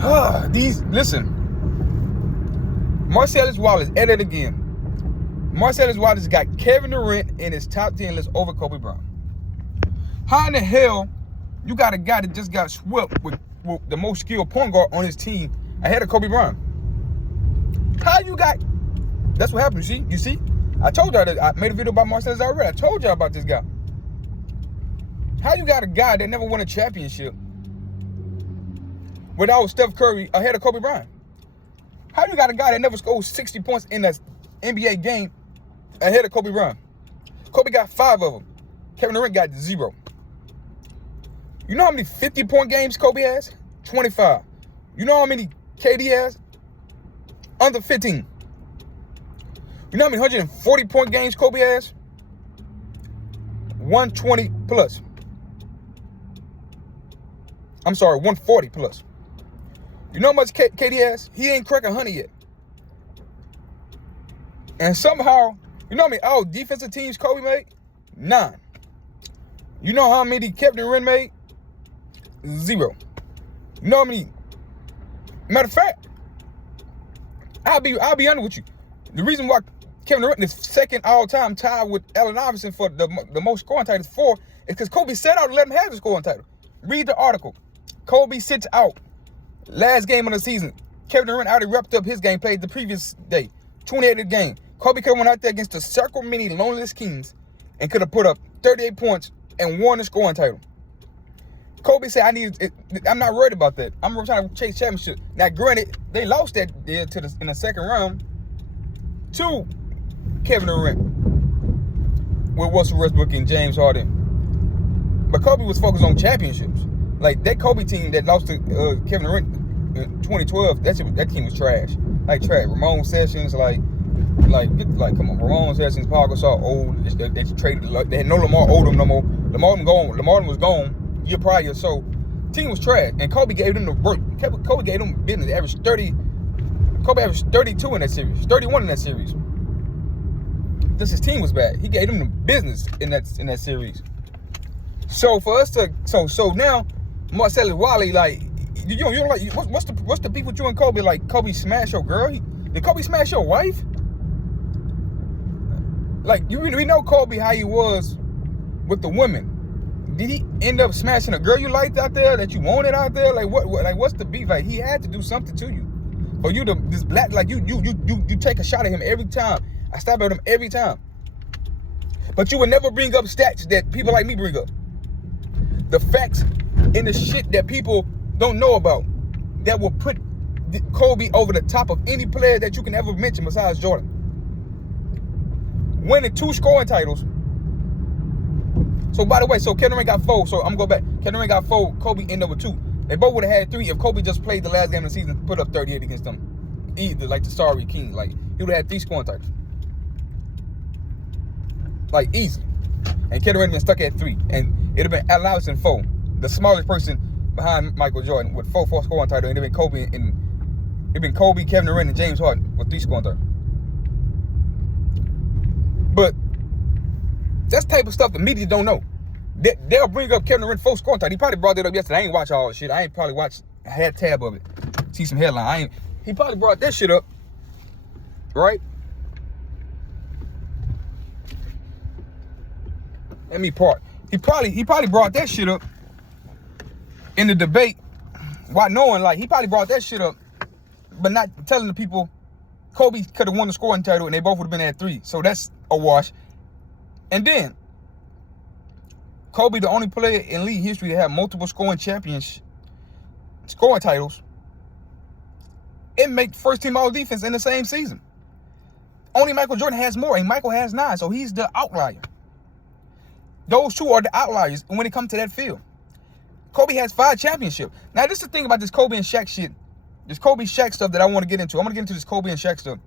Listen. Marcellus Wallace, at it again. Marcellus Wallace got Kevin Durant in his top 10 list over Kobe Bryant. How in the hell you got a guy that just got swept with the most skilled point guard on his team ahead of Kobe Bryant? How you got... That's what happened, you see? I told y'all that I made a video about Marcellus already. I told y'all about this guy. How you got a guy that never won a championship without Steph Curry ahead of Kobe Bryant? How you got a guy that never scored 60 points in an NBA game ahead of Kobe Bryant? Kobe got 5 of them. Kevin Durant got 0. You know how many 50-point games Kobe has? 25. You know how many KD has? Under 15. You know how many 140-point games Kobe has? 120 plus. I'm sorry, 140 plus. You know how much KD has? He ain't cracked 100 yet. And somehow, you know how many all defensive teams Kobe made? 9. You know how many Kevin Durant made? 0. You know how many? Matter of fact, I'll be honest with you. The reason why Kevin Durant is second all-time tied with Allen Iverson for the most scoring titles 4 is because Kobe sat out and let him have the scoring title. Read the article. Kobe sits out. Last game of the season, Kevin Durant already wrapped up his game played the previous day. 28th game. Kobe could have went out there against the Circle Mini Loneless Kings and could have put up 38 points and won the scoring title. Kobe said, I'm not worried about that. I'm trying to chase championship. Now, granted, they lost that in the second round to Kevin Durant with Russell Westbrook and James Harden. But Kobe was focused on championships. Like, that Kobe team that lost to Kevin Durant in 2012, that team was trash. Like, trash. Ramon Sessions, come on. Ramon Sessions, Paul Gasol, old. They traded. They had no Lamar Odom no more. Lamar was gone year prior, so team was trash. And Kobe gave them the work. Kobe gave them business. Averaged 30. Kobe averaged 32 in that series, 31 in that series. Just his team was bad. He gave them the business in that series. So for us to so now Marcellus Wallace, like, you don't like, what's the beef with you and Kobe? Like, Kobe smashed your girl? Did Kobe smash your wife? Like, we know Kobe how he was with the women. Did he end up smashing a girl you liked out there, that you wanted out there? Like, what's the beef? Like, he had to do something to you. For you to this black, like, you take a shot at him every time. I stop at him every time. But you would never bring up stats that people like me bring up. The facts and the shit that people don't know about that will put Kobe over the top of any player that you can ever mention besides Jordan. Winning 2 scoring titles. So, by the way, Kevin Durant got 4. So, I'm going to go back. Kevin Durant got 4. Kobe ended up with 2. They both would have had 3 if Kobe just played the last game of the season and put up 38 against them. Either, like the Sorry Kings. Like, he would have had 3 scoring titles. Like, easy. And Kevin Durant been stuck at 3. And it would have been Allen Iverson 4. The smallest person behind Michael Jordan with 4 scoring titles. And it would have been Kobe, Kevin Durant, and James Harden with 3 scoring titles. But that's the type of stuff the media don't know. They'll bring up Kevin Durant 4 scoring titles. He probably brought that up yesterday. I ain't watch all the shit. I ain't probably watched. I had a tab of it. See some headline. He probably brought that shit up, right? Let me part. He probably brought that shit up in the debate, while knowing, like, he probably brought that shit up, but not telling the people Kobe could have won the scoring title and they both would have been at 3. So that's a wash. And then Kobe, the only player in league history to have multiple scoring titles, and make first team all defense in the same season. Only Michael Jordan has more, and Michael has 9, so he's the outlier. Those 2 are the outliers when it comes to that field. Kobe has 5 championships. Now, this is the thing about this Kobe and Shaq shit. This Kobe Shaq stuff that I want to get into. I'm going to get into this Kobe and Shaq stuff.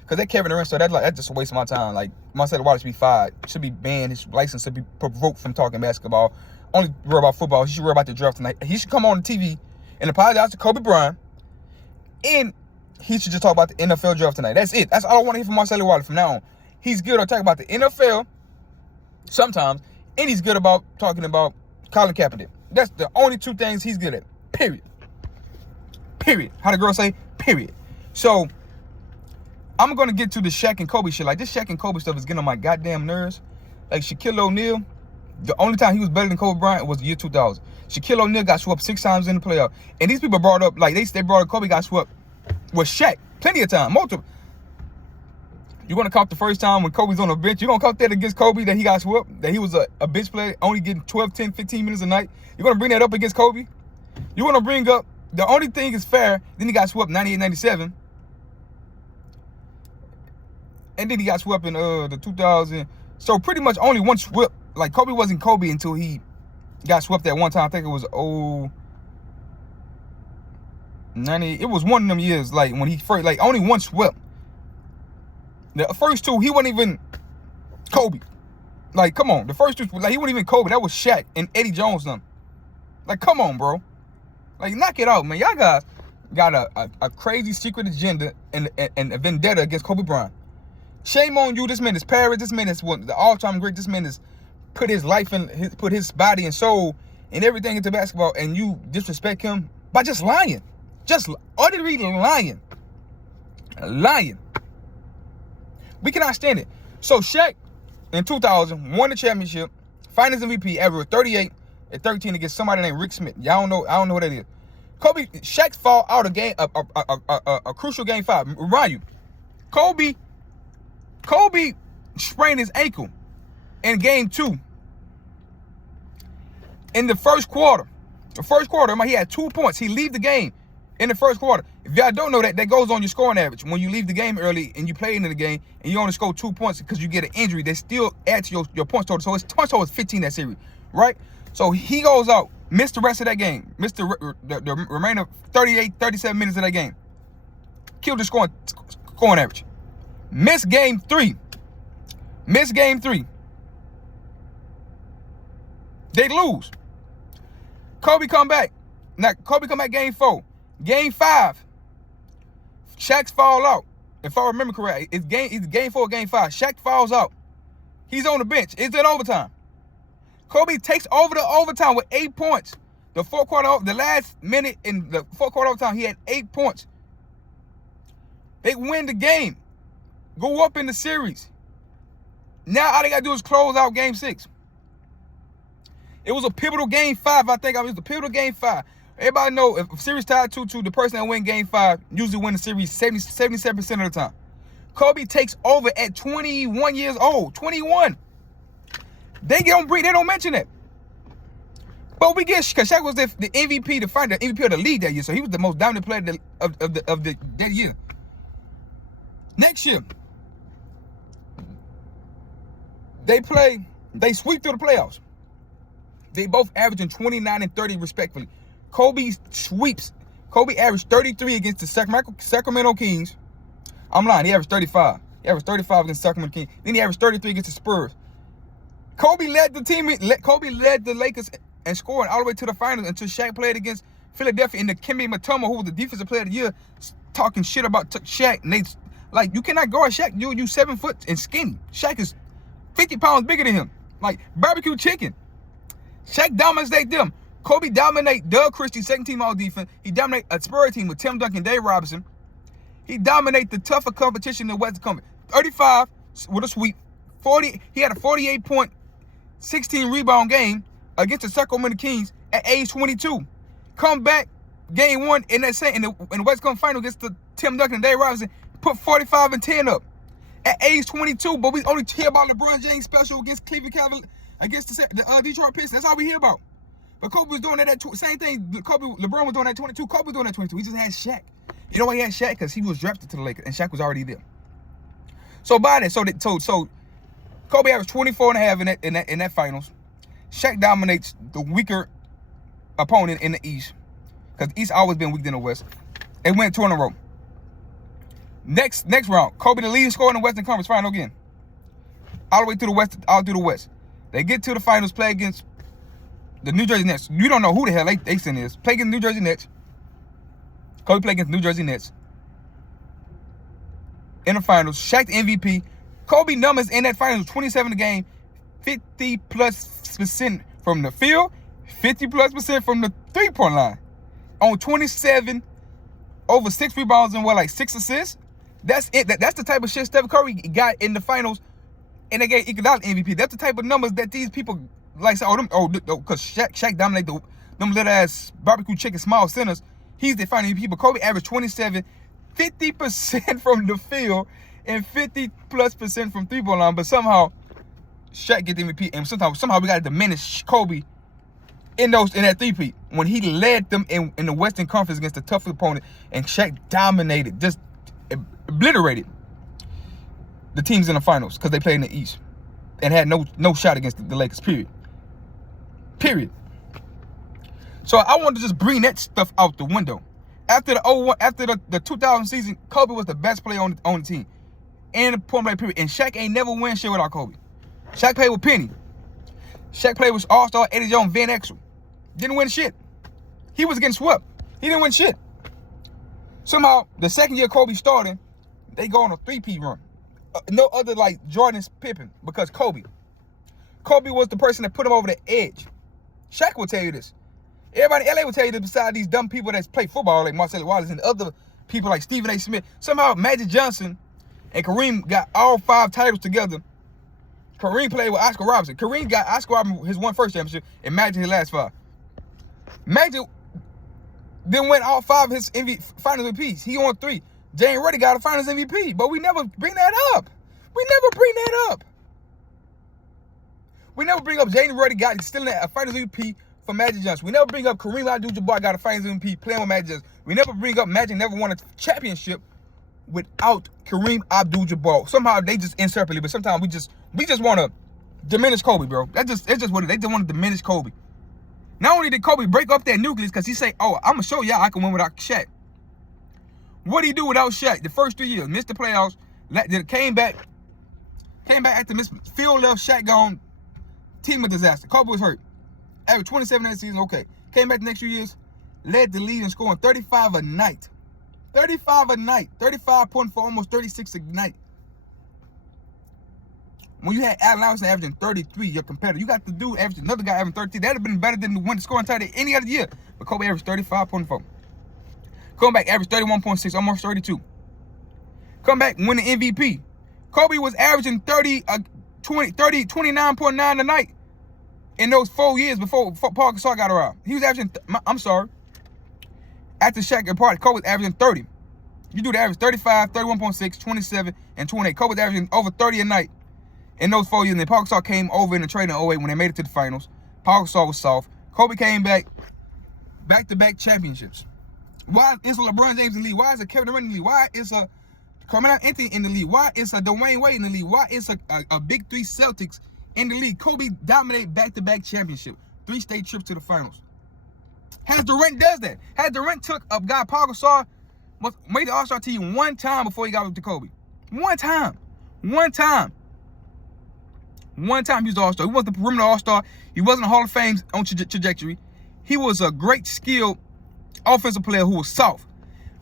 Because that Kevin Durant stuff, that's just a waste of my time. Like, Marcellus Wallace should be fired. Should be banned. His license should be revoked from talking basketball. Only worry about football. He should worry about the draft tonight. He should come on the TV and apologize to Kobe Bryant. And he should just talk about the NFL draft tonight. That's it. That's all I want to hear from Marcellus Wallace from now on. He's good at talking about the NFL sometimes. And he's good about talking about Colin Kaepernick. That's the only 2 things he's good at. Period. Period. How the girl say? Period. So, I'm going to get to the Shaq and Kobe shit. Like, this Shaq and Kobe stuff is getting on my goddamn nerves. Like, Shaquille O'Neal, the only time he was better than Kobe Bryant was the year 2000. Shaquille O'Neal got swept 6 times in the playoff. And these people brought up, like, they brought up Kobe got swept with Shaq plenty of time, multiple. You're going to count the first time when Kobe's on the bench. You're going to count that against Kobe that he got swept, that he was a bench player, only getting 12, 10, 15 minutes a night. You're going to bring that up against Kobe? You're going to bring up, the only thing is fair, then he got swept 98, 97. And then he got swept in the 2000. So pretty much only one swept. Like, Kobe wasn't Kobe until he got swept that one time. I think it was 90. It was one of them years, like, when he first, like, only one swept. The first two, he wasn't even Kobe. Like, come on. The first two, like, he wasn't even Kobe. That was Shaq and Eddie Jones them. Like, come on, bro. Like, knock it out, man. Y'all guys got a crazy secret agenda and a vendetta against Kobe Bryant. Shame on you. This man is Paris. This man is the all-time great. This man has put his life in, put his body and soul and everything into basketball, and you disrespect him by just lying. Just utterly lying. Lying. We cannot stand it. So Shaq in 2000 won the championship, finals MVP, averaged 38 and 13 against somebody named Rick Smith. Y'all don't know. I don't know what that is. Shaq fall out of game, a crucial game 5. Remind you, Kobe sprained his ankle in game 2. In the first quarter, he had 2 points. He leave the game in the first quarter. If y'all don't know that, that goes on your scoring average. When you leave the game early and you play into the game and you only score 2 points because you get an injury, they still add to your points total. So his points total is 15 that series, right? So he goes out, missed the rest of that game, missed the remainder 38, 37 minutes of that game. Killed the scoring average. Missed game 3. They lose. Kobe come back. Now, Kobe come back game 4. Game 5. Shaq fall out. If I remember correctly, it's game 4, game 5. Shaq falls out. He's on the bench. It's in overtime. Kobe takes over the overtime with 8 points. The last minute in the fourth quarter overtime, he had 8 points. They win the game. Go up in the series. Now all they got to do is close out game 6. It was a pivotal game 5. I think it was the pivotal game 5. Everybody know if a series tied 2-2, the person that win game 5 usually win the series 77% of the time. Kobe takes over at 21 years old. 21. They don't mention it. But we get, because Shaq was the MVP, the MVP of the league that year, so he was the most dominant player of that year. Next year, they sweep through the playoffs. They both averaging 29 and 30 respectively. Kobe averaged 33 against the Sacramento Kings. I'm lying, he averaged 35. He averaged 35 against the Sacramento Kings. Then he averaged 33 against the Spurs. Kobe led the Lakers in scoring all the way to the finals until Shaq played against Philadelphia and the Dikembe Mutombo, who was the defensive player of the year, talking shit about Shaq. And you cannot guard Shaq. You 7 foot and skinny. Shaq is 50 pounds bigger than him. Like barbecue chicken. Shaq dominates them. Kobe dominate Doug Christie, second team all defense. He dominate a Spurs team with Tim Duncan, Dave Robinson. He dominate the tougher competition in the Western Conference. 35 with a sweep. 40. He had a 48-point, 16 rebound game against the Sacramento Kings at age 22. Come back game 1 in the West Conference final against the Tim Duncan and Dave Robinson. Put 45 and 10 up at age 22. But we only hear about LeBron James special against Cleveland Cavaliers, against the Detroit Pistons. That's all we hear about. But Kobe was doing that at same thing. LeBron was doing that at 22. Kobe was doing that at 22. He just had Shaq. You know why he had Shaq? Because he was drafted to the Lakers, and Shaq was already there. So by that, so Kobe averaged 24.5 in that finals. Shaq dominates the weaker opponent in the East, because the East always been weaker than the West. They went 2 in a row. Next round, Kobe the leading scorer in the Western Conference final again. All the way through the West. They get to the finals, play against the New Jersey Nets. You don't know who the hell they send is. Play against the New Jersey Nets. Kobe played against the New Jersey Nets. In the finals, Shaq the MVP. Kobe numbers in that finals, 27 a game, 50+% from the field, 50+% from the 3-point line. On 27 over 6 rebounds and like 6 assists. That's it. That's the type of shit Steph Curry got in the finals, and they gave Iguodala MVP. That's the type of numbers that these people like say, because Shaq dominated them little ass barbecue chicken small centers. He's the final MVP. But Kobe averaged 27, 50% from the field, and 50+% from 3-point line. But somehow Shaq get the MVP, and somehow we got to diminish Kobe in that 3-peat when he led them in the Western Conference against a tough opponent, and Shaq dominated, just obliterated the teams in the finals because they played in the East and had no shot against the Lakers. Period. So I wanted to just bring that stuff out the window. After the 2000 season, Kobe was the best player on the team and the point blank period. And Shaq ain't never win shit without Kobe. Shaq played with Penny. Shaq played with All-Star Eddie Jones, Van Exel. Didn't win shit. He was getting swept. He didn't win shit. Somehow, the second year Kobe started, they go on a 3-peat run. No other like Jordan's Pippen, because Kobe was the person that put him over the edge. Shaq will tell you this. Everybody in LA will tell you this, besides these dumb people that play football like Marcelo Wallace and other people like Stephen A. Smith. Somehow Magic Johnson and Kareem got all 5 titles together. Kareem played with Oscar Robertson. Kareem got Oscar Robertson his first championship, and Magic his last 5. Magic then win all 5 of his finals MVPs. He won 3. James Ruddy got a finals MVP, but we never bring that up. We never bring up James Ruddy got still a finals MVP for Magic Johnson. We never bring up Kareem Abdul-Jabbar got a finals MVP playing with Magic Johnson. We never bring up Magic never won a championship without Kareem Abdul-Jabbar. Somehow they just inseparably, but sometimes we just want to diminish Kobe, bro. It's just what it is. They just want to diminish Kobe. Not only did Kobe break up that nucleus because he say, "Oh, I'm gonna show y'all I can win without Shaq." What did he do without Shaq? The first 3 years, missed the playoffs. Came back after field left, Shaq gone. Team of disaster. Kobe was hurt. Averaged 27 that season. Okay. Came back the next few years, led the league in scoring 35 a night. 35 points for almost 36 a night. When you had Allen Iverson averaging 33, your competitor, you got the dude averaging another guy averaging 33. That'd have been better than the win scoring title any other year. But Kobe averaged 35.4. Come back, averaged 31.6, almost 32. Come back, win the MVP. Kobe was averaging 29.9 a night in those 4 years before Paul Gasol got around. He was averaging, after Shaq and Party, Kobe was averaging 30. You do the average 35, 31.6, 27, and 28. Kobe was averaging over 30 a night in those 4 years. And then Paul Gasol came over in the trade in 08 when they made it to the finals. Paul Gasol was soft. Kobe came back-to-back championships. Why is LeBron James in the league? Why is a Kevin Durant in the league? Why is a Carmelo Anthony in the league? Why is a Dwayne Wade in the league? Why is a Big 3 Celtics in the league? Kobe dominated back-to-back championship. 3 state trips to the finals. Has Durant does that? Has Durant took a guy, Paul Gasol, made the All-Star team 1 time before he got up to Kobe. 1 time. He was the All-Star. He wasn't the perimeter All-Star. He wasn't a Hall of Fame on trajectory. He was a great skilled offensive player who was soft.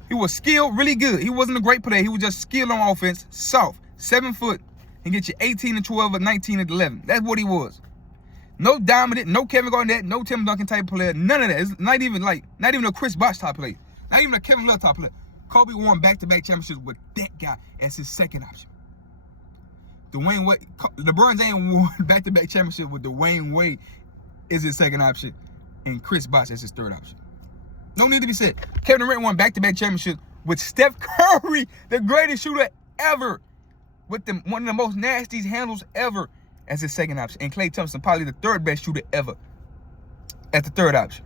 He was skilled, really good. He wasn't a great player. He was just skilled on offense, soft, 7 foot, and get you 18 and 12 or 19 and 11. That's what he was. No dominant, no Kevin Garnett, no Tim Duncan type player. None of that. It's not even a Chris Bosh type player. Not even a Kevin Love type player. Kobe won back-to-back championships with that guy as his second option. Dwayne Wade, LeBron James won back-to-back championships with Dwayne Wade as his second option, and Chris Bosh as his third option. No need to be said. Kevin Durant won back-to-back championships with Steph Curry, the greatest shooter ever, with one of the most nastiest handles ever as his second option, and Klay Thompson, probably the 3rd best shooter ever, as the 3rd option.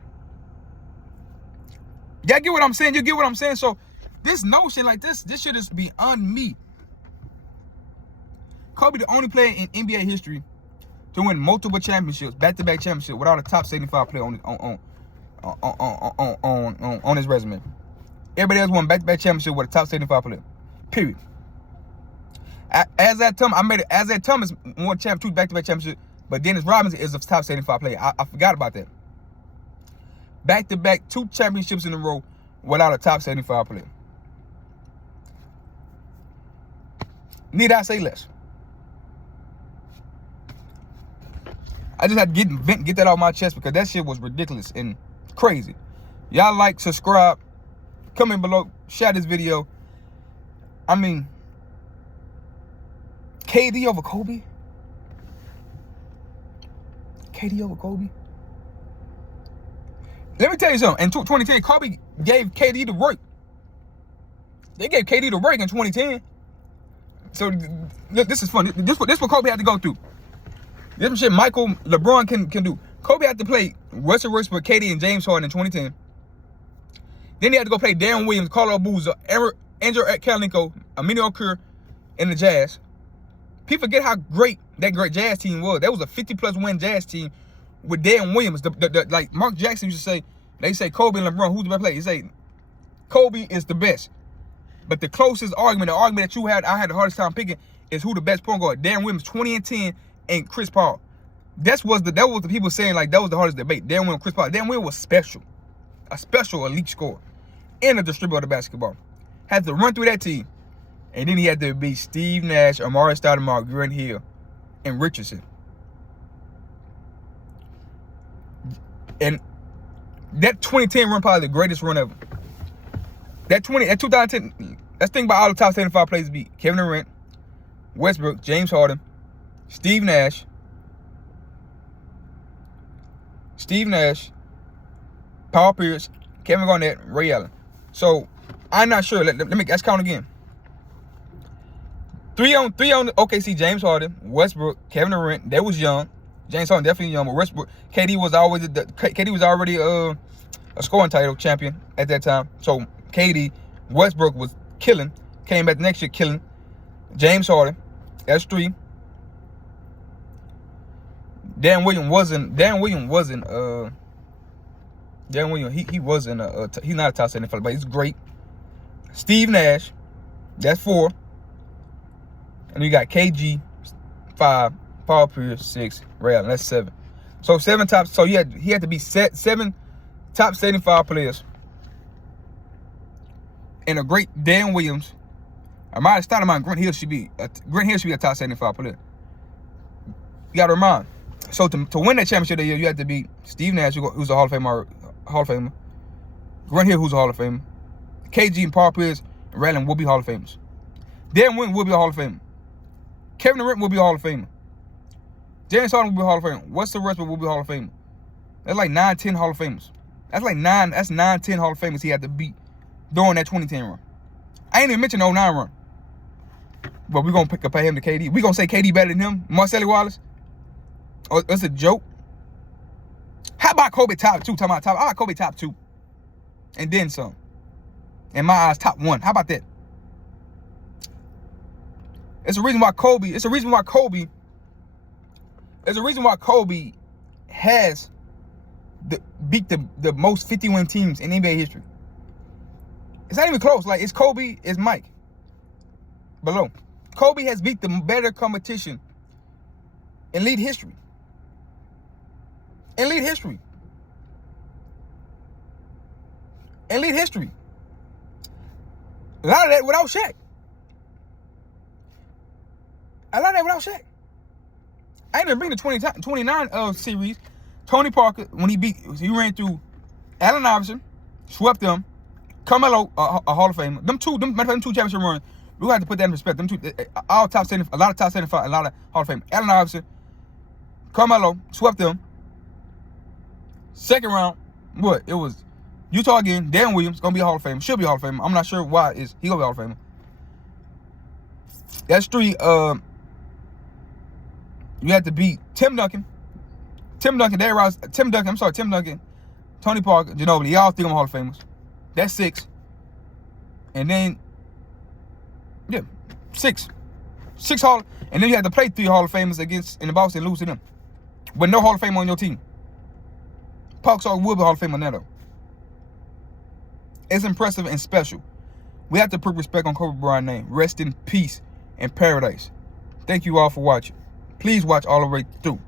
Y'all get what I'm saying? You get what I'm saying? So this notion like this should just be on me. Kobe, the only player in NBA history to win multiple championships, back-to-back championships, without a top 75 player on his resume. Everybody else won back-to-back championship with a top 75 player. Period. Isaiah Thomas won 2 back-to-back championships, but Dennis Robinson is a top 75 player. I forgot about that. Back-to-back 2 championships in a row without a top 75 player. Need I say less? I just had to get that off my chest because that shit was ridiculous and crazy. Y'all like, subscribe, comment below. share this video. I mean, KD over Kobe? KD over Kobe? Let me tell you something. In 2010, Kobe gave KD the break. They gave KD the break in 2010. So this is fun. This what Kobe had to go through. This is shit LeBron can do. Kobe had to play Russell Westbrook, KD, and James Harden in 2010. Then he had to go play Darren Williams, Carlo Boozer, Andrew Kalinko, Amino Okur, and the Jazz. People forget how great that great Jazz team was. That was a 50-plus win Jazz team with Darren Williams. Like Mark Jackson used to say, they say Kobe and LeBron, who's the best player? He say Kobe is the best. But the closest argument, the argument that I had the hardest time picking, is who the best point guard. Darren Williams, 20 and 10, and Chris Paul. That was the people saying like that was the hardest debate. Darren Williams, Chris Paul. Darren Williams was special, a special elite scorer, and a distributor of the basketball. Had to run through that team, and then he had to beat Steve Nash, Amari Stoudemire, Grant Hill, and Richardson. And that 2010 run probably the greatest run ever. That 2010. Let's think about all the top 75 players beat: Kevin Durant, Westbrook, James Harden, Steve Nash, Paul Pierce, Kevin Garnett, Ray Allen. So I'm not sure. Let's count again. Three on OKC: James Harden, Westbrook, Kevin Durant. They was young. James Harden definitely young, but Westbrook, KD was already a scoring title champion at that time. So KD, Westbrook was killing. Came back the next year killing. James Harden, that's 3. Darren Williams wasn't. He's not a top 75, but he's great. Steve Nash, that's 4. And you got KG, 5, Paul Pierce, 6, Ray Allen, that's 7. So 7 tops. So he had to be 7 top 75 players. And a great Darren Williams. Amari Stoudemire, Grant Hill should be a top 75 player. You got to remind. So to win that championship that year, you had to beat Steve Nash, who's a Hall of Famer, Grant Hill, who's a Hall of Famer, KG and Paul Pierce and Ray Allen will be Hall of Famers. Darren Williams will be a Hall of Famer. Kevin Durant will be a Hall of Famer. James Harden will be a Hall of Famer. Westbrook will be a Hall of Famer. That's like 9, 10 Hall of Famers. That's 9, 10 Hall of Famers he had to beat during that 2010 run. I ain't even mentioned the 09 run. But we're going to compare him to KD. We're going to say KD better than him, Marcelli Wallace. Oh, that's a joke. How about Kobe top 2? How about Kobe top 2? And then some. In my eyes, top 1. How about that? It's a reason why Kobe has beat the most 50-win teams in NBA history. It's not even close. Like, it's Kobe, it's Mike. Below. Kobe has beat the better competition in league history. A lot of that without Shaq. I ain't even bring the 29 series. Tony Parker, when he ran through Allen Iverson, swept them. Carmelo, a Hall of Famer. Them two championship runs, we have to put that in perspective. Them two, all top 75, a lot of top 75, a lot of Hall of Fame. Allen Iverson, Carmelo, swept them. Second round, it was Utah again. Darren Williams, gonna be a Hall of Famer. Should be a Hall of Famer. I'm not sure why he gonna be a Hall of Famer. That's 3. You had to beat Tim Duncan, Tony Parker, Ginobili. Y'all think I'm Hall of Famers. That's 6. And then, 6. 6 Hall. And then you had to play 3 Hall of Famers in the Boston and lose to them. But no Hall of Famer on your team. Parks will be Hall of Famer now, though. It's impressive and special. We have to put respect on Kobe Bryant's name. Rest in peace and paradise. Thank you all for watching. Please watch all the way through.